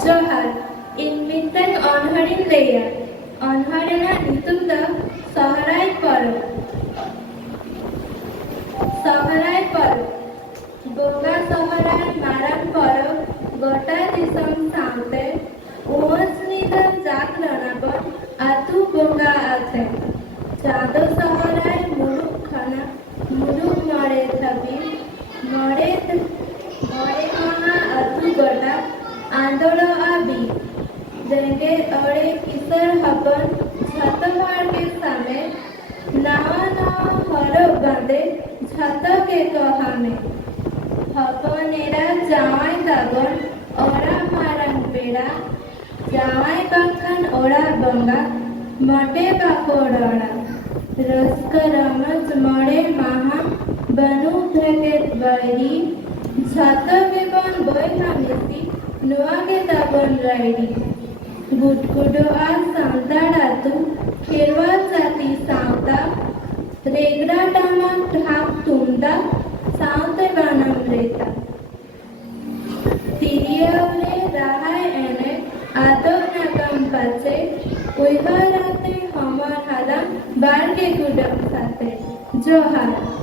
Johar, invitan onharin leya, onharena itunda Saharai Paro. Saharai Paro. Bonga Saharai Maran Paro, Gota Disam Sante, Owas Nidam Jakranaban, Atu Bonga Ate. Chado Saharai Muruk Khana, Muruk Mare Thabi, Mare Maha Atu Gota, Andolo Abi. देंगे अड़े kisser हपन छतवार के सामे नावा नावा हरो बांधे छत के कहा में हपनेरा जावाई दागन ओरा मारन पेड़ा जावाई बाखन ओरा बंगा मटे बाकोड़ा रस्क रमज मड़े महा बनु भेकेत बैरी छत के बन बोई हमेसी नुआ के दागन राइडी गुटगुडो आ सांताड़ातु खेरवा जाती सांता रेगड़ा टामा ढाक तुमदा सांते बनम रेता तिरियावरे रहाय एने आदो नकम पाचे उइहा राते हमार हालम बार के गुडम साथे जोहार।